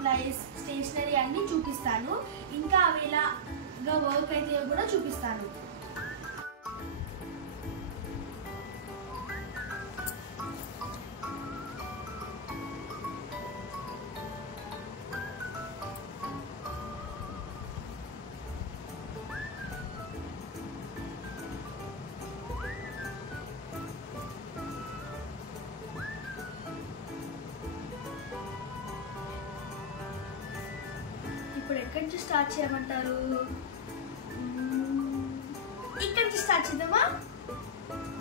Supplies, stationery అన్నీ చూపిస్తాను. ఇంకా అవి ఎలాగా వర్క్ అయితే కూడా చూపిస్తాను. ఇప్పుడు ఎక్కడి నుంచి స్టార్ట్ చేయమంటారు? ఇక్కడి నుంచి స్టార్ట్ చేద్దామా?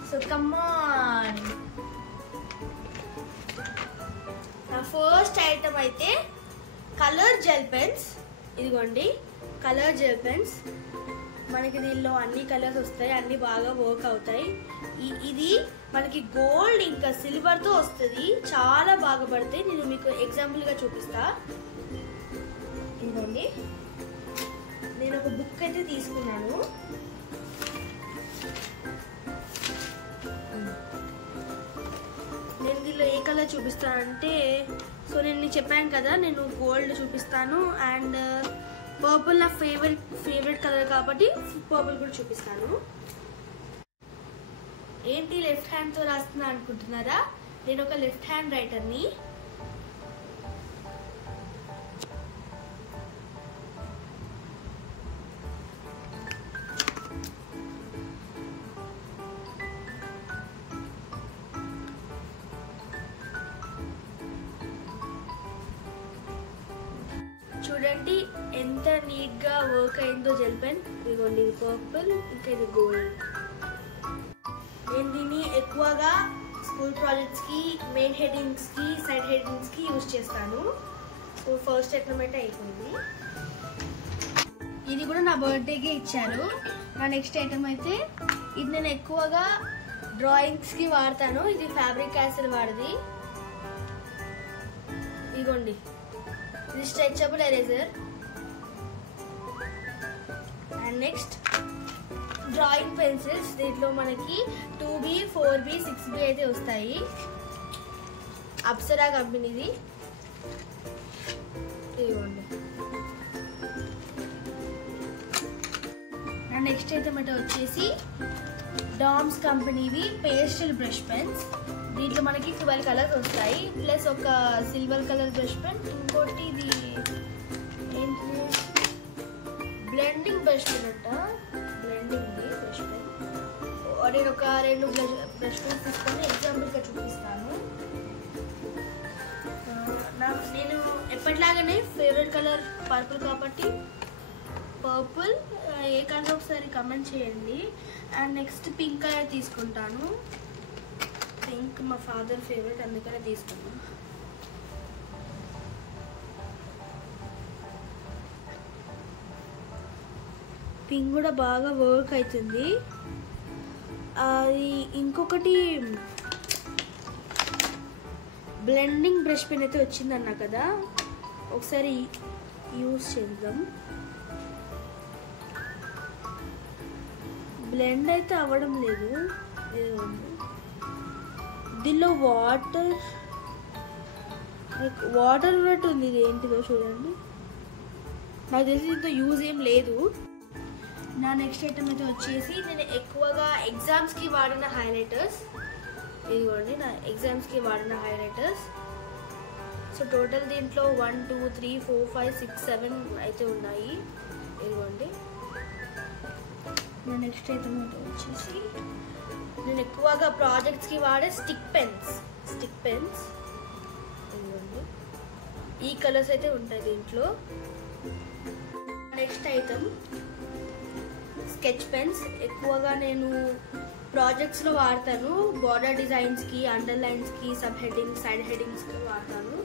So come on. నా ఫస్ట్ ఐటమ్ అయితే కలర్ జెల్ పెన్స్. ఇదిగోండి కలర్ జెల్ పెన్స్. మనకి దీనిలో అన్ని కలర్స్ వస్తాయి, అన్ని బాగా వర్క్ అవుతాయి. ఇది మనకి గోల్డ్ ఇంకా సిల్వర్తో వస్తుంది, చాలా బాగా పడతాయి. నేను మీకు ఎగ్జాంపుల్గా చూపిస్తా. ఇదిగోండి నేను ఒక బుక్ అయితే తీసుకున్నాను. నేను దీనిలో ఏ కలర్ చూపిస్తానంటే, సో నేను చెప్పాను కదా నేను గోల్డ్ చూపిస్తాను అండ్ పర్పుల్ నా ఫేవరెట్ కలర్ కాబట్టి పర్పుల్ కూడా చూపిస్తాను. ఏంటి లెఫ్ట్ హ్యాండ్తో రాస్తున్నా అనుకుంటున్నారా? నేను ఒక లెఫ్ట్ హ్యాండ్ రైటర్ని. చూడండి ఎంత నీట్ గా వర్క్ అయిందో జెల్ పెన్. ఇదిగోండి ఇది పర్పుల్, ఇంకా ఇది గోల్డ్. నేను దీన్ని ఎక్కువగా స్కూల్ ప్రాజెక్ట్స్ కి, మెయిన్ హెడ్డింగ్స్ కి, సైడ్ హెడ్డింగ్స్ కి యూజ్ చేస్తాను. సో ఫస్ట్ ఐటమ్ అయితే అయిపోయింది. ఇది కూడా నా బర్త్డేకి ఇచ్చారు. నా నెక్స్ట్ ఐటమ్ అయితే ఇది నేను ఎక్కువగా డ్రాయింగ్స్ కి వాడతాను. ఇది ఫ్యాబ్రిక్ క్యాసిల్ వాడిది. ఇదిగోండి ఇది stretchable eraser. And next drawing pencils. దీంట్లో మనకి 2B, 4B, 6B అయితే వస్తాయి. అప్సరా కంపెనీది. ఇదిగోండి. అండ్ నెక్స్ట్ అయితే మాట వచ్చేసి డామ్స్ కంపెనీవి పేస్టల్ బ్రష్ పెన్స్. దీంట్లో మనకి 12 కలర్స్ వస్తాయి, ప్లస్ ఒక సిల్వర్ కలర్ బ్రష్ పెన్, ఇంకోటి ఇది ఏంటి బ్లెండింగ్ బ్రష్ పెన్ అంట. Blending brush pen. నేను ఒక 2 బ్రష్ పెన్స్ తీసుకొని ఎగ్జాంపుల్గా చూపిస్తాను. నేను ఎప్పటిలాగానే ఫేవరెట్ కలర్ పర్పుల్ కాబట్టి పర్పుల్. ఏ కలర్ ఒకసారి కమెంట్ చేయండి. అండ్ నెక్స్ట్ పింక్ కలర్ తీసుకుంటాను. పింక్ మా ఫాదర్ ఫేవరెట్, అందుకనే తీసుకున్నాను. పింక్ కూడా బాగా వర్క్ అవుతుంది. అది ఇంకొకటి బ్లెండింగ్ బ్రష్ పెన్ అయితే వచ్చిందన్నా కదా, ఒకసారి యూజ్ చేద్దాం. బ్లెండ్ అయితే అవ్వడం లేదు. దీనిలో వాటర్ ఉన్నట్టు ఉంది. ఇది ఏంటిదో చూడండి. నాకు తెలిసి దీంతో యూజ్ ఏం లేదు. నా నెక్స్ట్ ఐటమ్ అయితే వచ్చేసి నేను ఎక్కువగా ఎగ్జామ్స్కి వాడిన హైలైటర్స్. ఇదిగోండి నా ఎగ్జామ్స్కి వాడిన హైలైటర్స్. సో టోటల్ దీంట్లో 1, 2, 3, 4, 5, 6, 7 అయితే ఉన్నాయి. ఇదిగోండి. నా నెక్స్ట్ ఐటమ్ అయితే వచ్చేసి నేను ఎక్కువగా ప్రాజెక్ట్స్కి వాడే స్టిక్ పెన్స్. ఇదిగోండి ఈ కలర్స్ అయితే ఉంటాయి దీంట్లో. Next item sketch pens. ఎక్కువగా నేను ప్రాజెక్ట్స్లో వాడతాను. బార్డర్ డిజైన్స్కి, అండర్లైన్స్కి, సబ్ హెడ్డింగ్స్, సైడ్ హెడ్డింగ్స్కి వాడతాను.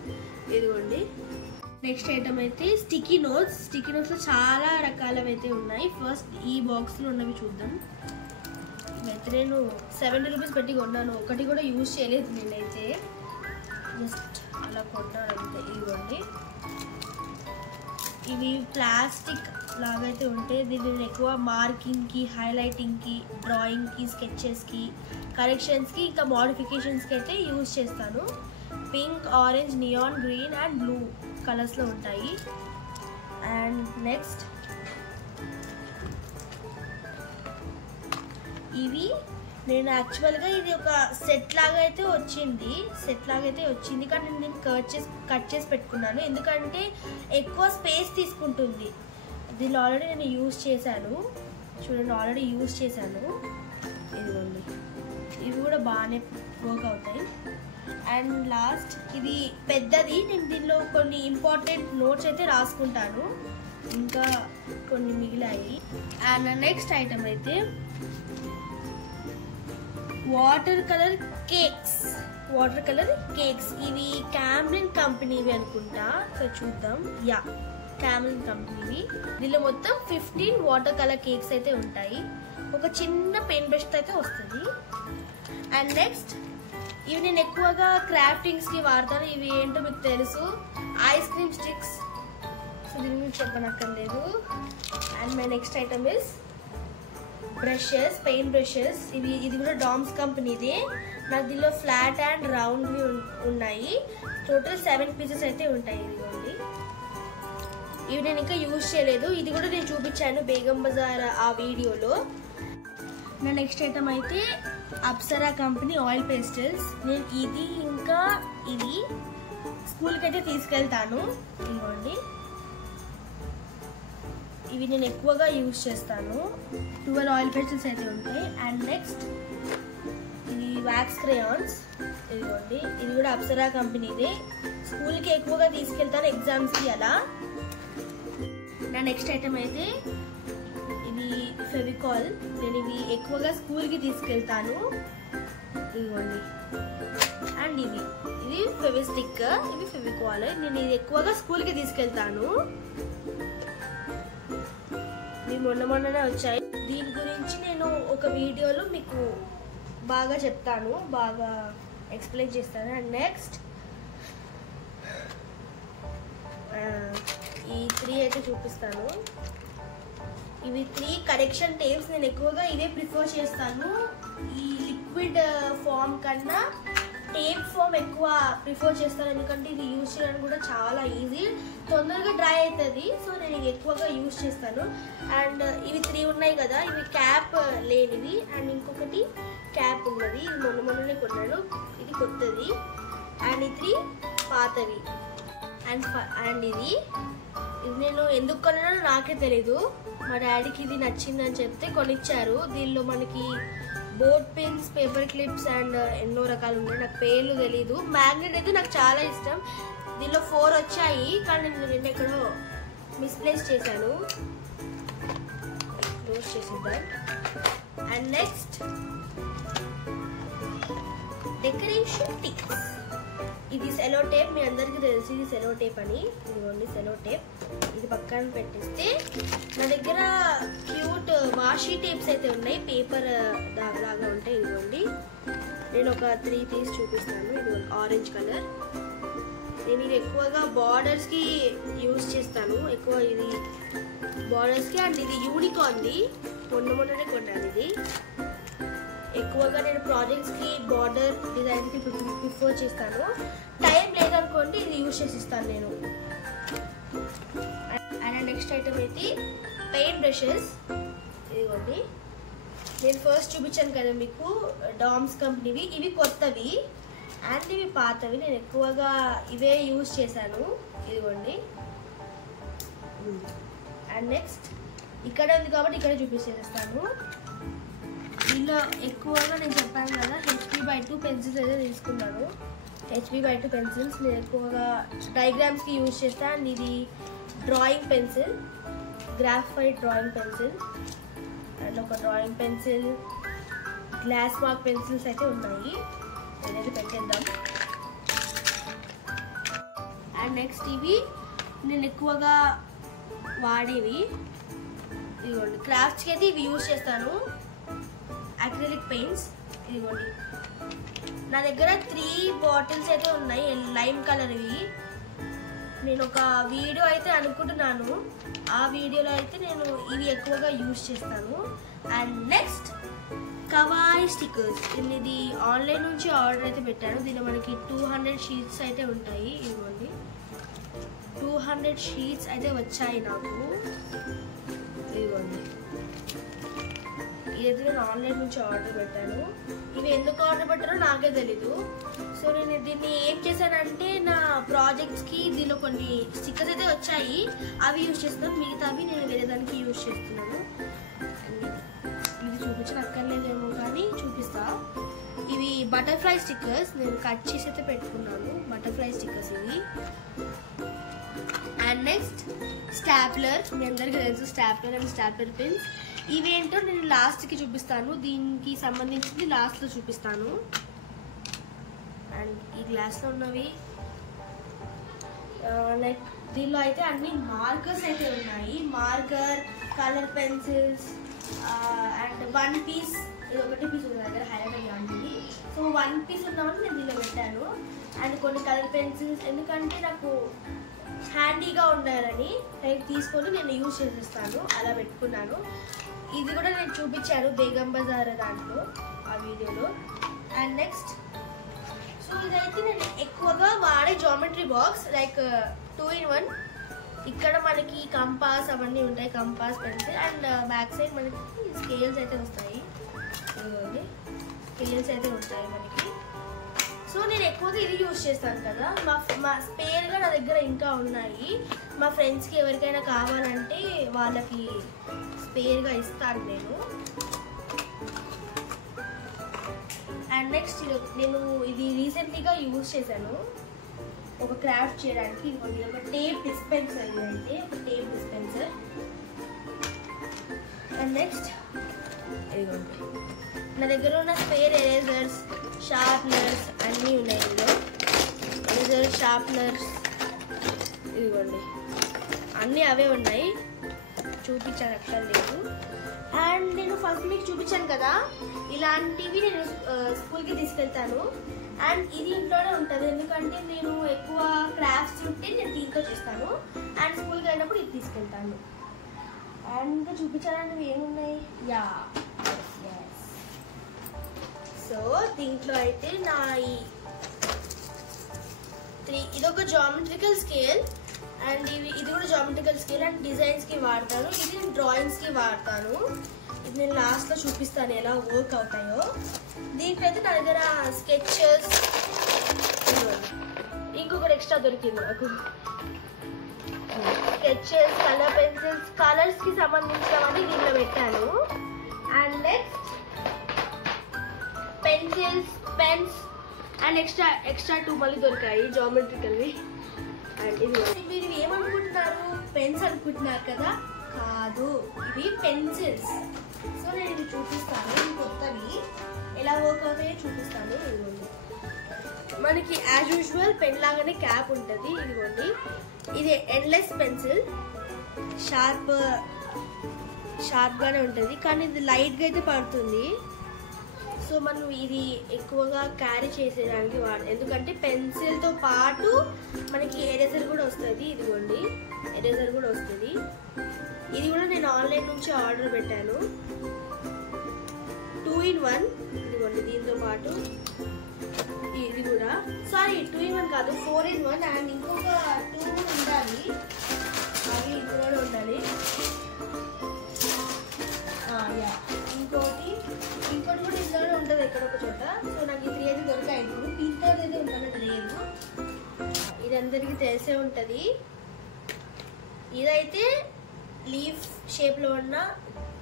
ఇదిగోండి. నెక్స్ట్ ఐటమ్ అయితే స్టిక్కీ నోట్స్. స్టిక్కీ నోట్స్లో చాలా రకాలవి అయితే ఉన్నాయి. ఫస్ట్ ఈ బాక్స్లో ఉన్నవి చూద్దాం. అయితే నేను 70 రూపీస్ పెట్టి కొన్నాను. ఒకటి కూడా యూజ్ చేయలేదు నేనైతే, జస్ట్ అలా కొన్నాను అంతే. ఇదిగోండి ఇవి ప్లాస్టిక్ లాగైతే ఉంటాయి. దీన్ని నేను ఎక్కువ మార్కింగ్కి, హైలైటింగ్కి, డ్రాయింగ్కి, స్కెచెస్కి, కరెక్షన్స్కి, ఇంకా మోడిఫికేషన్స్కి అయితే యూజ్ చేస్తాను. Pink, orange, neon green and blue కలర్స్లో ఉంటాయి. అండ్ నెక్స్ట్ ఇవి నేను యాక్చువల్గా ఇది ఒక సెట్ లాగా అయితే వచ్చింది కానీ నేను దీన్ని కట్ చేసి పెట్టుకున్నాను, ఎందుకంటే ఎక్కువ స్పేస్ తీసుకుంటుంది. దీన్ని ఆల్రెడీ నేను యూజ్ చేశాను, చూడండి ఇదిగోండి, ఇవి కూడా బాగానే వర్క్ అవుతాయి. అండ్ లాస్ట్ ఇది పెద్దది, నేను దీనిలో కొన్ని ఇంపార్టెంట్ నోట్స్ అయితే రాసుకుంటాను, ఇంకా కొన్ని మిగిలాయి. అండ్ నెక్స్ట్ ఐటమ్ అయితే వాటర్ కలర్ కేక్స్. ఇవి క్యామ్లిన్ కంపెనీవి అనుకుంటా, సో చూద్దాం. యా, క్యామ్లిన్ కంపెనీవి. దీనిలో మొత్తం 15 వాటర్ కలర్ కేక్స్ అయితే ఉంటాయి. ఒక చిన్న పెయింట్ బ్రష్ అయితే వస్తుంది. అండ్ నెక్స్ట్ ఇవి నేను ఎక్కువగా క్రాఫ్టింగ్స్కి వాడతాను. ఇవి ఏంటో మీకు తెలుసు, ఐస్ క్రీమ్ స్టిక్స్. సో దీని గురించి చెప్పనక్కర్లేదు. And my next item is brushes, paint brushes. ఇది కూడా డామ్స్ కంపెనీదే. నాకు దీనిలో ఫ్లాట్ అండ్ రౌండ్వి ఉన్నాయి. టోటల్ 7 పీసెస్ అయితే ఉంటాయి. ఇదిగోండి, ఇవి నేను ఇంకా యూజ్ చేయలేదు. ఇది కూడా నేను చూపించాను బేగం బజార్ ఆ వీడియోలో. నా నెక్స్ట్ ఐటమ్ అయితే అప్సరా కంపెనీ ఆయిల్ పేస్టల్స్. నేను ఇది ఇంకా ఇది స్కూల్కి అయితే తీసుకెళ్తాను. ఇదిగోండి, ఇవి నేను ఎక్కువగా యూజ్ చేస్తాను. 12 ఆయిల్ పేస్టల్స్ అయితే ఉంటాయి. అండ్ నెక్స్ట్ ఇది వ్యాక్స్ క్రేయాన్స్. ఇదిగోండి, ఇది కూడా అప్సరా కంపెనీదే. స్కూల్కి ఎక్కువగా తీసుకెళ్తాను ఎగ్జామ్స్కి అలా. నా నెక్స్ట్ ఐటమ్ అయితే ఇది ఫెవికాల్. నేను ఇవి ఎక్కువగా స్కూల్కి తీసుకెళ్తాను. ఇదిగోండి, అండ్ ఇది ఫెవిస్టిక్, ఇవి ఫెవికాల్. నేను ఇది ఎక్కువగా స్కూల్కి తీసుకెళ్తాను. ఇవి మొన్ననే వచ్చాయి. దీని గురించి నేను ఒక వీడియోలో మీకు బాగా చెప్తాను, బాగా ఎక్స్ప్లెయిన్ చేస్తాను. అండ్ నెక్స్ట్ ఈ 3 అయితే చూపిస్తాను. ఇవి 3 కరెక్షన్ టేప్స్. నేను ఎక్కువగా ఇవే ప్రిఫర్ చేస్తాను. ఈ లిక్విడ్ ఫామ్ కన్నా టేప్ ఫామ్ ఎక్కువ ప్రిఫర్ చేస్తాను, ఎందుకంటే ఇది యూజ్ చేయడానికి కూడా చాలా ఈజీ, తొందరగా డ్రై అవుతుంది. సో నేను ఇది ఎక్కువగా యూజ్ చేస్తాను. అండ్ ఇవి 3 ఉన్నాయి కదా, ఇవి క్యాప్ లేనివి. అండ్ ఇంకొకటి క్యాప్ ఉన్నది, ఇది మొన్ననే కొన్నాను, ఇది కొత్తది. అండ్ ఈ 3 పాతవి. అండ్ ఇది నేను ఎందుకు కొన్నానో నాకే తెలీదు. మా డాడీకి ఇది నచ్చిందని చెప్తే కొనిచ్చారు. దీనిలో మనకి board pins, paper clips and ఎన్నో రకాలు ఉన్నాయి, నాకు పేర్లు తెలీదు. మ్యాగ్నెట్ అయితే నాకు చాలా ఇష్టం. దీనిలో 4 వచ్చాయి, కానీ నేను ఎక్కడో మిస్ప్లేస్ చేశాను. క్లోజ్ చేసిద్దాం. And next decoration tips. ఇది సెలో టేప్, మీ అందరికీ తెలుసు ఇది సెలో టేప్ అని. ఇదిగోండి సెలో టేప్, ఇది పక్కన పెట్టిస్తే నా దగ్గర క్యూట్ వాషీ టేప్స్ అయితే ఉన్నాయి, పేపర్ లాగా ఉంటాయి. ఇదిగోండి, నేను ఒక 3 తీసి చూపిస్తాను. ఇది ఆరెంజ్ కలర్. నేను ఇది ఎక్కువగా బార్డర్స్కి యూజ్ చేస్తాను, ఎక్కువ ఇది బార్డర్స్కి. అండ్ ఇది యూనికార్న్ది, మొన్ననే కొన్నాను. ఇది ఎక్కువగా నేను ప్రాజెక్ట్స్కి బార్డర్ డిజైన్కి ప్రిఫర్ చేస్తాను. టైం లేదనుకోండి ఇది యూజ్ చేసిస్తాను నేను. అండ్ నెక్స్ట్ ఐటమ్ అయితే పెయింట్ బ్రషెస్. ఇదిగోండి, నేను ఫస్ట్ చూపించాను కదా మీకు డామ్స్ కంపెనీవి, ఇవి కొత్తవి అండ్ ఇవి పాతవి. నేను ఎక్కువగా ఇవే యూజ్ చేశాను. ఇదిగోండి. అండ్ నెక్స్ట్ ఇక్కడ ఉంది కాబట్టి ఇక్కడ చూపించేస్తాను. దీనిలో ఎక్కువగా నేను చెప్పాను కదా HB/2 పెన్సిల్స్ అయితే తీసుకున్నాను. HB/2 పెన్సిల్స్ నేను ఎక్కువగా డయాగ్రామ్స్కి యూజ్ చేస్తాను. అండ్ ఇది drawing pencil, graphite drawing pencil. And ఒక drawing pencil, glass mark pencils అయితే ఉన్నాయి. నేనైతే పెట్టేద్దాం. అండ్ నెక్స్ట్ ఇవి నేను ఎక్కువగా వాడేవి. ఇదిగోండి, క్రాఫ్ట్స్కి అయితే ఇవి యూజ్ చేస్తాను, అక్రిలిక్ పెయింట్స్. ఇదిగోండి, నా దగ్గర 3 బాటిల్స్ అయితే ఉన్నాయి లైమ్ కలర్వి. నేను ఒక వీడియో అయితే అనుకుంటున్నాను, ఆ వీడియోలో అయితే నేను ఇవి ఎక్కువగా యూజ్ చేస్తాను. And next kawaii stickers. నేను ఇది ఆన్లైన్ నుంచి ఆర్డర్ అయితే పెట్టాను. దీనిలో మనకి 200 షీట్స్ అయితే ఉంటాయి. ఇదిగోండి, 200 షీట్స్ అయితే వచ్చాయి నాకు. ఇదిగోండి, ఇదైతే నేను ఆన్లైన్ నుంచి ఆర్డర్ పెట్టాను. ఇవి ఎందుకు ఆర్డర్ పెట్టారో నాకే తెలీదు. సో నేను దీన్ని ఏం చేశానంటే నా ప్రాజెక్ట్స్కి దీనిలో కొన్ని స్టిక్కర్స్ అయితే వచ్చాయి, అవి యూజ్ చేస్తున్నాను. మిగతావి నేను వేరే దానికి యూజ్ చేస్తున్నాను. ఇది చూపించనక్కర్లేదేమో కానీ చూపిస్తా. ఇవి బటర్ఫ్లై స్టిక్కర్స్, నేను కట్ చేసి అయితే పెట్టుకున్నాను. బటర్ఫ్లై స్టిక్కర్స్ ఇవి. అండ్ నెక్స్ట్ స్టాప్లర్, మీ అందరికీ తెలుసు స్టాప్లర్ అండ్ స్టాప్లర్ పిన్స్. ఇవేంటో నేను లాస్ట్కి చూపిస్తాను, దీనికి సంబంధించింది లాస్ట్లో చూపిస్తాను. అండ్ ఈ గ్లాస్లో ఉన్నవి లైక్ దీనిలో అయితే అన్ని మార్కర్స్ అయితే ఉన్నాయి. Marker, colour pencils and 1 piece, ఇది ఒకటి పీస్ ఉంది దగ్గర హైలైట్ అయ్యింది. సో 1 పీస్ ఉన్నామని నేను దీనిలో పెట్టాను. అండ్ కొన్ని కలర్ పెన్సిల్స్, ఎందుకంటే నాకు హ్యాండీగా ఉండాలని తీసుకొని నేను యూజ్ చేసేస్తాను, అలా పెట్టుకున్నాను. ఇది కూడా నేను చూపించాను బేగం బజార్ దాంట్లో ఆ వీడియోలో. అండ్ నెక్స్ట్ సో ఇదైతే నేను ఎక్కువగా వాడే జామెట్రీ బాక్స్, లైక్ 2-in-1. ఇక్కడ మనకి కంపాస్ అవన్నీ ఉంటాయి, compass, pencil. And back side మనకి స్కేల్స్ అయితే వస్తాయి, స్కేల్స్ అయితే ఉంటాయి మనకి. సో నేను ఎక్కువగా ఇది యూజ్ చేస్తాను కదా. మా స్పేర్గా నా దగ్గర ఇంకా ఉన్నాయి. మా ఫ్రెండ్స్కి ఎవరికైనా కావాలంటే వాళ్ళకి స్పేర్గా ఇస్తాను నేను. అండ్ నెక్స్ట్ నేను ఇది రీసెంట్లీగా యూజ్ చేశాను ఒక క్రాఫ్ట్ చేయడానికి. ఇది ఒక టేప్ డిస్పెన్సర్, ఇదైతే ఒక టేప్ డిస్పెన్సర్. అండ్ నెక్స్ట్ ఇదిగోండి, నా దగ్గర ఉన్న స్పేర్ ఎరేజర్స్, షార్ప్నర్స్ అన్నీ ఉన్నాయి. ఇందులో ఎరేజర్స్, షార్ప్నర్స్, ఇదిగోండి అన్నీ అవే ఉన్నాయి, చూపించాను అక్కర్లేదు. అండ్ నేను ఫస్ట్ మీకు చూపించాను కదా, ఇలాంటివి నేను స్కూల్కి తీసుకెళ్తాను. అండ్ ఇది ఇంట్లోనే ఉంటుంది, ఎందుకంటే నేను ఎక్కువ క్రాఫ్ట్స్ ఉంటే నేను దీంతో చేస్తాను. అండ్ స్కూల్కి వెళ్ళినప్పుడు ఇది తీసుకెళ్తాను. అండ్ ఇంకా చూపించాలని ఏమున్నాయి, యా సో దీంట్లో అయితే నా ఇదొక జామెట్రికల్ స్కేల్. అండ్ ఇది కూడా జామెట్రికల్ స్కేల్ అండ్ డిజైన్స్కి వాడతాను. ఇది నేను డ్రాయింగ్స్కి వాడతాను. ఇది నేను లాస్ట్లో చూపిస్తాను ఎలా వర్క్ అవుతాయో. దీంట్లో అయితే నా దగ్గర స్కెచెస్, ఇంకొకటి ఎక్స్ట్రా దొరికింది నాకు, స్కెచెస్, కలర్ పెన్సిల్స్, కలర్స్కి సంబంధించినవన్నీ దీంట్లో పెట్టాను. And next pencils, pens and extra 2 మళ్ళీ దొరికాయి జామెట్రికల్వి. అండ్ ఇది మీరు ఏమనుకుంటున్నారు, పెన్స్ అనుకుంటున్నారు కదా, కాదు ఇవి పెన్సిల్స్. సో నేను ఇది చూపిస్తాను, ఇది కొత్తవి ఎలా వర్క్ అవుతాయో చూపిస్తాను. ఇదిగోండి, మనకి యాజ్ యూజువల్ పెన్ లాగానే క్యాప్ ఉంటుంది. ఇదిగోండి, ఇది ఎండ్లెస్ పెన్సిల్, షార్ప్గానే ఉంటుంది, కానీ ఇది లైట్గా అయితే పడుతుంది. సో మనం ఇది ఎక్కువగా క్యారీ చేసేదానికి ఎందుకంటే పెన్సిల్తో పాటు మనకి ఎరేజర్ కూడా వస్తుంది. ఇదిగోండి ఎరేజర్ కూడా వస్తుంది. ఇది కూడా నేను ఆన్లైన్ నుంచి ఆర్డర్ పెట్టాను, 2-in-1. ఇదిగోండి దీంతో పాటు ఇది కూడా, సారీ 2-in-1 కాదు 4-in-1. అండ్ ఇంకొక 2 ఉండాలి, అవి ఇందులోనే ఉండాలి. ఇంకోటి కూడా ఇందులోనే ఉంటుంది ఎక్కడొక చోట. సో నాకు ఈ 3 అయితే దొరికాయి. ఇప్పుడు పింక్ కలర్ అయితే ఉంటుందని లేదు, ఇది అందరికీ తెలిసే ఉంటుంది. ఇదైతే లీఫ్ షేప్లో ఉన్న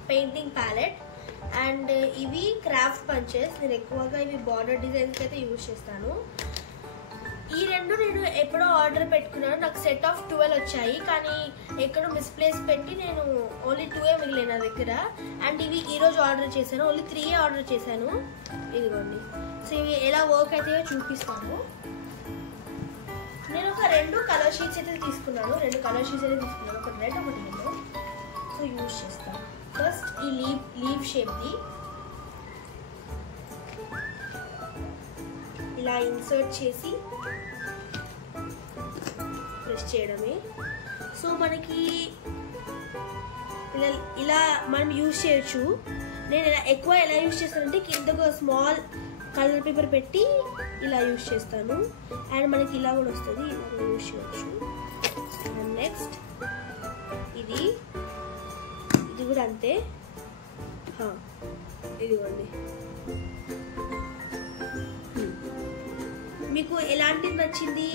పెయింటింగ్ ప్యాలెట్. అండ్ ఇవి క్రాఫ్ట్ పంచెస్, నేను ఎక్కువగా ఇవి బార్డర్ డిజైన్స్కి అయితే యూజ్ చేస్తాను. ఈ రెండు నేను ఎప్పుడో ఆర్డర్ పెట్టుకున్నాను, నాకు సెట్ ఆఫ్ 12 వచ్చాయి, కానీ ఎక్కడో మిస్ప్లేస్ పెట్టి నేను ఓన్లీ 2 మిగిలిన నా దగ్గర. అండ్ ఇవి ఈరోజు ఆర్డర్ చేశాను, ఓన్లీ 3 ఆర్డర్ చేశాను. ఇదిగోండి, సో ఇవి ఎలా వర్క్ అయితే చూపిస్తాను. నేను ఒక 2 కలర్ షీట్స్ అయితే తీసుకున్నాను, ఒకటి రెడ్ ఒకటి ఎల్లో. సో యూజ్ చేస్తాను. ఫస్ట్ ఈ లీవ్ షేప్ది ఇలా ఇన్సర్ట్ చేసి ప్రెస్ చేయడమే. సో మనకి ఇలా మనం యూజ్ చేయొచ్చు. నేను ఎక్కువ ఎలా యూజ్ చేస్తానంటే కింద ఒక స్మాల్ కలర్ పేపర్ పెట్టి ఇలా యూజ్ చేస్తాను. అండ్ మనకి ఇలా కూడా వస్తుంది, ఇలా కూడా యూజ్ చేయొచ్చు. అండ్ నెక్స్ట్ ఇది కూడా అంతే. ఇదిగోండి, మీకు ఎలాంటిది నచ్చింది?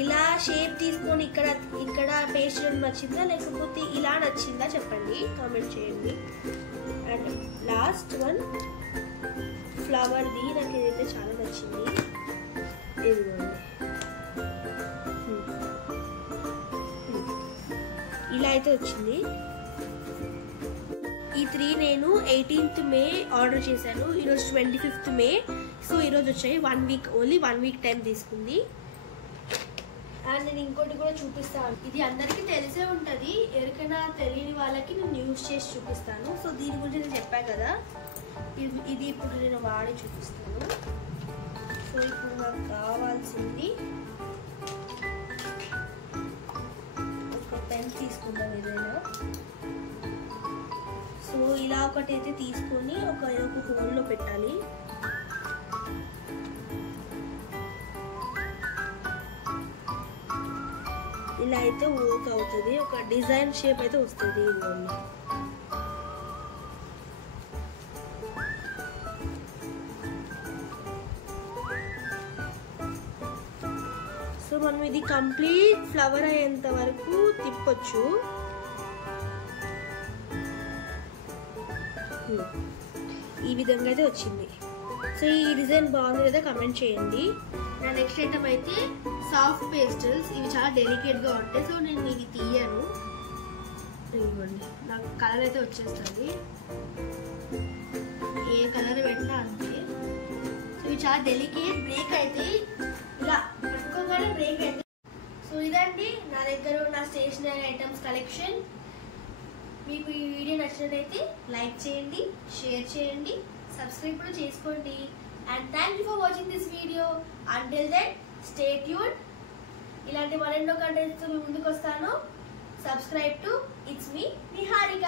ఇలా షేప్ తీసుకొని ఇక్కడ పేస్ట్ చేయడం నచ్చిందా, లేకపోతే ఇలా నచ్చిందా చెప్పండి, కామెంట్ చేయండి. అండ్ లాస్ట్ వన్ ఫ్లవర్ది నాకు ఏదైతే చాలా నచ్చింది. ఇదిగోండి, ఇలా అయితే వచ్చింది. ఈ 3 నేను 18th మే ఆర్డర్ చేశాను. ఈరోజు 25th మే. సో ఈరోజు వచ్చాయి. 1 వీక్, ఓన్లీ 1 వీక్ టైం తీసుకుంది. అండ్ నేను ఇంకోటి కూడా చూపిస్తాను. ఇది అందరికీ తెలిసే ఉంటుంది, ఎవరికైనా తెలియని వాళ్ళకి నేను యూజ్ చేసి చూపిస్తాను. సో దీని గురించి నేను చెప్పాను కదా, ఇది ఇప్పుడు నేను వాడి చూపిస్తాను. సో ఇప్పుడు నాకు కావాల్సింది ఒక పెన్ తీసుకుందాం ఏదైనా. సో ఇలా ఒకటి అయితే తీసుకొని ఒక హోల్లో పెట్టాలి. ఇలా అయితే వర్క్ అవుతుంది, ఒక డిజైన్ షేప్ అయితే వస్తుంది. సో మనం ఇది కంప్లీట్ ఫ్లవర్ అయ్యేంత వరకు తిప్పొచ్చు. ఈ విధంగా అయితే వచ్చింది. సో ఈ డిజైన్ బాగుంది కదా, కమెంట్ చేయండి. నా నెక్స్ట్ ఐటమ్ అయితే సాఫ్ట్ పేస్టల్స్. ఇవి చాలా డెలికేట్గా ఉంటాయి, సో నేను ఇది తీయను. ఇవ్వండి, నాకు కలర్ అయితే వచ్చేస్తుంది, ఏ కలర్ పెట్టినా అంతే. సో ఇవి చాలా డెలికేట్, బ్రేక్ అయితే ఇలా పట్టుకోగానే బ్రేక్ అయితే. సో ఇదండి నా దగ్గర ఉన్న స్టేషనరీ ఐటమ్స్ కలెక్షన్. మీకు ఈ వీడియో నచ్చినట్లయితే లైక్ చేయండి, షేర్ చేయండి, సబ్స్క్రైబ్ కూడా చేసుకోండి. And thank you for watching this video. Until then stay tuned. ఇలాంటి మరెన్నో కంటెంట్స్ మీ ముందుకు వస్తాను. సబ్స్క్రైబ్ టు ఇట్స్ మీ నిహారిక.